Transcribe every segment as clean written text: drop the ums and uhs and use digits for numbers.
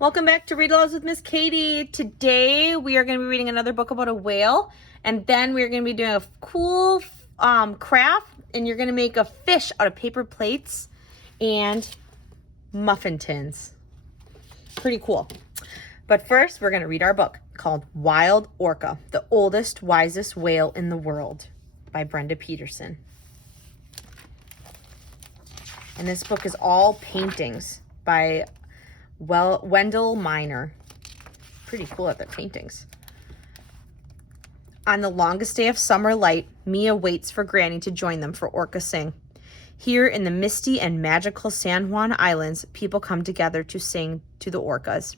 Welcome back to Read-Alouds with Miss Katie. Today we are going to be reading another book about a whale, and then we're going to be doing a cool craft, and you're going to make a fish out of paper plates and muffin tins. Pretty cool. But first, we're going to read our book called Wild Orca, the Oldest, Wisest Whale in the World by Brenda Peterson. And this book is all paintings by Wendell Miner. Pretty cool at their paintings. On the longest day of summer light, Mia waits for Granny to join them for Orca Sing. Here in the misty and magical San Juan Islands, people come together to sing to the orcas.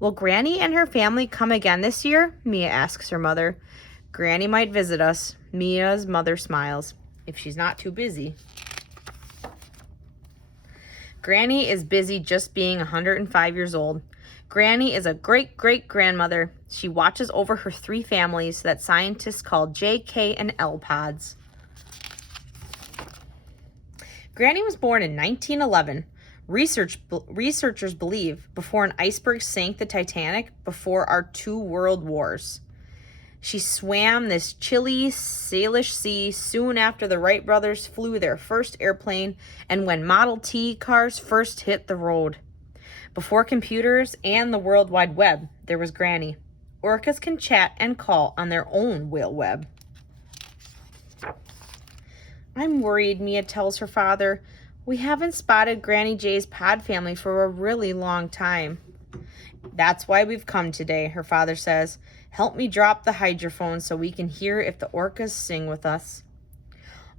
Will Granny and her family come again this year? Mia asks her mother. Granny might visit us. Mia's mother smiles. If she's not too busy. Granny is busy just being 105 years old. Granny is a great-great-grandmother. She watches over her 3 families that scientists call J, K, and L pods. Granny was born in 1911. Researchers believe before an iceberg sank the Titanic before our 2 world wars. She swam this chilly Salish sea soon after the Wright brothers flew their first airplane and when Model T cars first hit the road. Before computers and the World Wide Web, there was Granny. Orcas can chat and call on their own whale web. I'm worried, Mia tells her father. We haven't spotted Granny J's pod family for a really long time. That's why we've come today, her father says. Help me drop the hydrophone so we can hear if the orcas sing with us.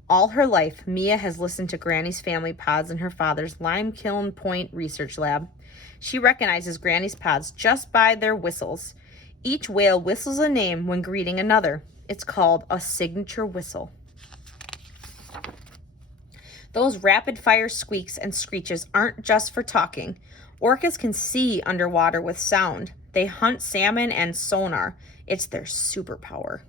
All her life, Mia has listened to Granny's family pods in her father's Limekiln Point research lab. She recognizes Granny's pods just by their whistles. Each whale whistles a name when greeting another. It's called a signature whistle. Those rapid-fire squeaks and screeches aren't just for talking. Orcas can see underwater with sound. They hunt salmon and sonar. It's their superpower.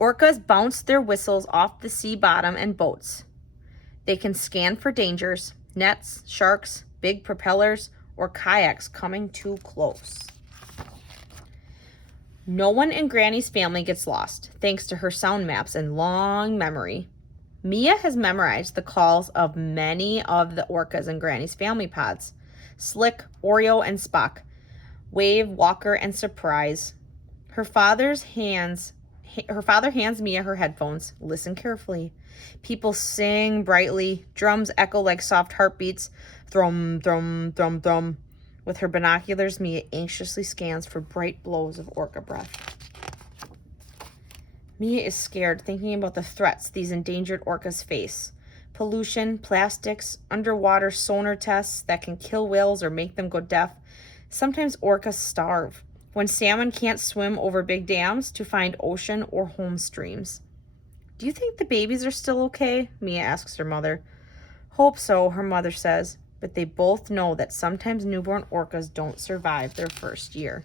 Orcas bounce their whistles off the sea bottom and boats. They can scan for dangers, nets, sharks, big propellers, or kayaks coming too close. No one in Granny's family gets lost, thanks to her sound maps and long memory. Mia has memorized the calls of many of the orcas in Granny's family pods. Slick, Oreo, and Spock. Wave, Walker, and Surprise. Her father hands Mia her headphones. Listen carefully. People sing brightly. Drums echo like soft heartbeats. Thrum, thrum, thrum, thrum. With her binoculars, Mia anxiously scans for bright blows of orca breath. Mia is scared, thinking about the threats these endangered orcas face. Pollution, plastics, underwater sonar tests that can kill whales or make them go deaf. Sometimes orcas starve when salmon can't swim over big dams to find ocean or home streams. Do you think the babies are still okay? Mia asks her mother. Hope so, her mother says, but they both know that sometimes newborn orcas don't survive their first year.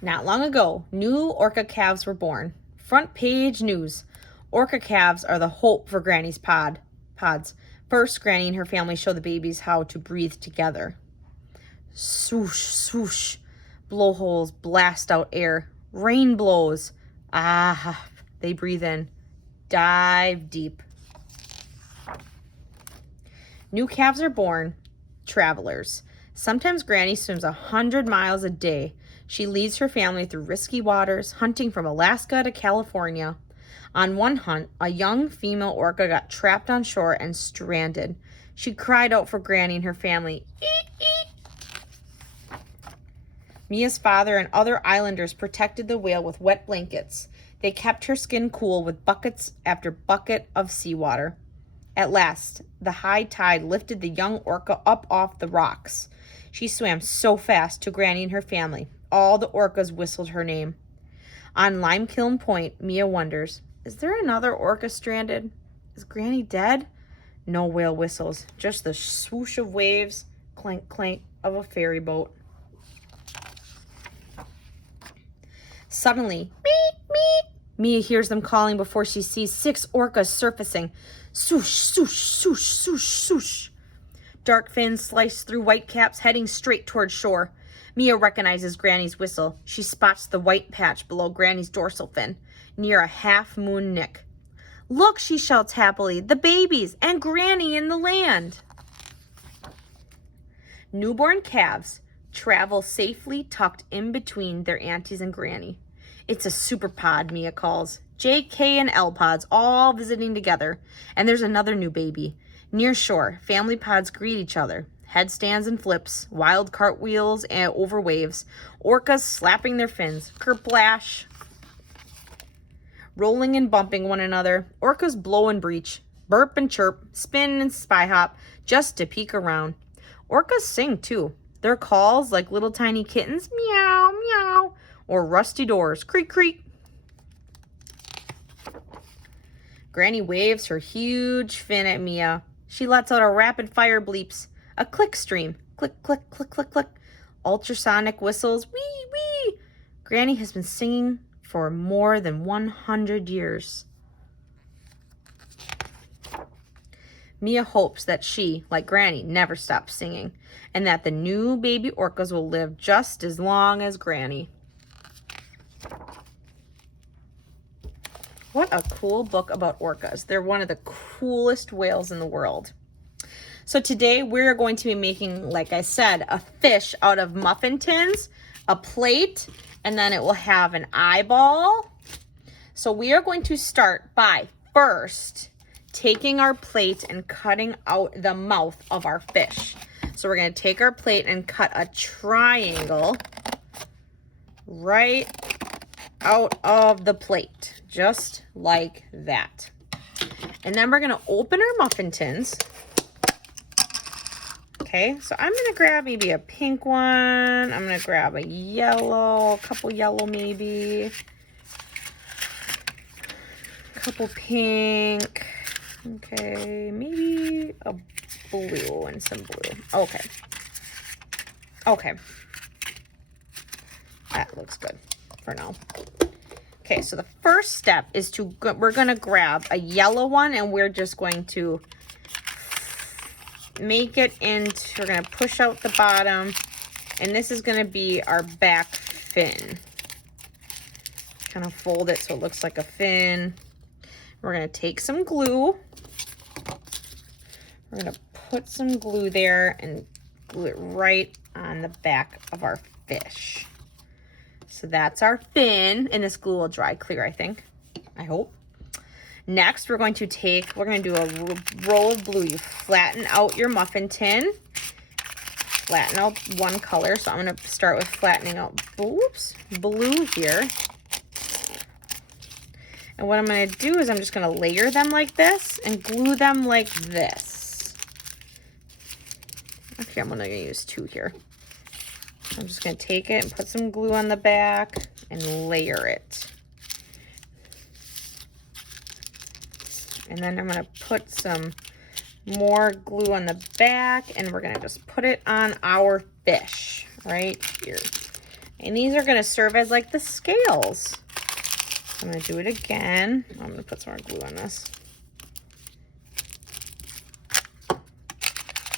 Not long ago, new orca calves were born. Front page news. Orca calves are the hope for Granny's pods. First, Granny and her family show the babies how to breathe together. Swoosh, swoosh. Blowholes blast out air. Rain blows. Ah, they breathe in. Dive deep. New calves are born. Travelers. Sometimes Granny swims 100 miles a day. She leads her family through risky waters, hunting from Alaska to California. On one hunt, a young female orca got trapped on shore and stranded. She cried out for Granny and her family. Eek, eek. Mia's father and other islanders protected the whale with wet blankets. They kept her skin cool with buckets after bucket of seawater. At last, the high tide lifted the young orca up off the rocks. She swam so fast to Granny and her family. All the orcas whistled her name. On Limekiln Point, Mia wonders, is there another orca stranded? Is Granny dead? No whale whistles, just the swoosh of waves, clank, clank of a ferry boat. Suddenly, meep, meep, Mia hears them calling before she sees 6 orcas surfacing. Swoosh, swoosh, swoosh, swoosh, swoosh. Dark fins slice through whitecaps, heading straight toward shore. Mia recognizes Granny's whistle. She spots the white patch below Granny's dorsal fin, near a half-moon nick. Look, she shouts happily, the babies and Granny in the land. Newborn calves travel safely tucked in between their aunties and Granny. It's a super pod, Mia calls. J, K, and L pods all visiting together. And there's another new baby. Near shore, family pods greet each other. Headstands and flips, wild cartwheels and over waves, orcas slapping their fins, kerplash, rolling and bumping one another. Orcas blow and breach, burp and chirp, spin and spy hop, just to peek around. Orcas sing too. Their calls like little tiny kittens, meow, meow, or rusty doors, creak, creak. Granny waves her huge fin at Mia. She lets out a rapid fire bleeps, a click stream, click, click, click, click, click, ultrasonic whistles, wee, wee. Granny has been singing for more than 100 years. Mia hopes that she, like Granny, never stops singing, and that the new baby orcas will live just as long as Granny. What a cool book about orcas. They're one of the coolest whales in the world. So today we're going to be making, like I said, a fish out of muffin tins, a plate, and then it will have an eyeball. So we are going to start by first taking our plate and cutting out the mouth of our fish. So we're going to take our plate and cut a triangle right out of the plate, just like that. And then we're going to open our muffin tins. Okay, so I'm going to grab maybe a pink one. I'm going to grab a yellow, a couple yellow maybe. A couple pink. Okay, maybe a blue and some blue. Okay. Okay. That looks good for now. Okay, so the first step is we're going to grab a yellow one and we're just going to make it into, we're going to push out the bottom, and this is going to be our back fin. Kind of fold it so it looks like a fin. We're going to take some glue. We're going to put some glue there and glue it right on the back of our fish. So that's our fin, and this glue will dry clear, I think. I hope. Next, we're going to do a roll of blue. You flatten out your muffin tin. Flatten out one color. So I'm going to start with flattening out, blue here. And what I'm going to do is I'm just going to layer them like this and glue them like this. Okay, I'm only going to use two here. I'm just going to take it and put some glue on the back and layer it. And then I'm going to put some more glue on the back, and we're going to just put it on our fish right here. And these are going to serve as like the scales. I'm going to do it again. I'm going to put some more glue on this.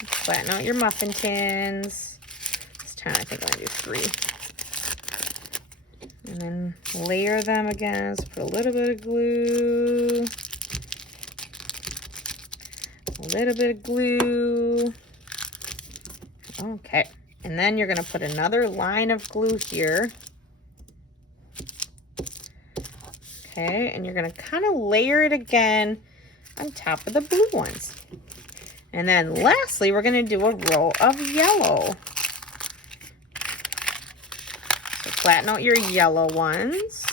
Flatten out your muffin tins. This time I think I'm going to do 3. And then layer them again. So put a little bit of glue. A little bit of glue. Okay. And then you're going to put another line of glue here. Okay. And you're going to kind of layer it again on top of the blue ones. And then lastly, we're going to do a row of yellow. So flatten out your yellow ones.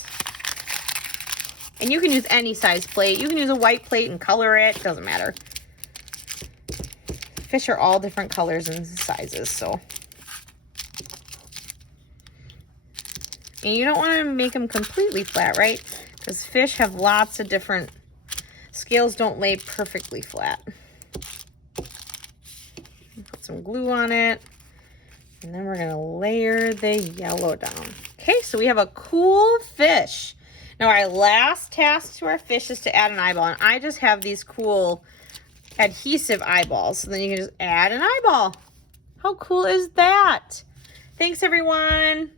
And you can use any size plate. You can use a white plate and color it. Doesn't matter. Fish are all different colors and sizes, so. And you don't want to make them completely flat, right? Because fish have lots of different, scales don't lay perfectly flat. Put some glue on it. And then we're going to layer the yellow down. Okay, so we have a cool fish. Now our last task to our fish is to add an eyeball. And I just have these cool adhesive eyeballs. So then you can just add an eyeball. How cool is that? Thanks, everyone.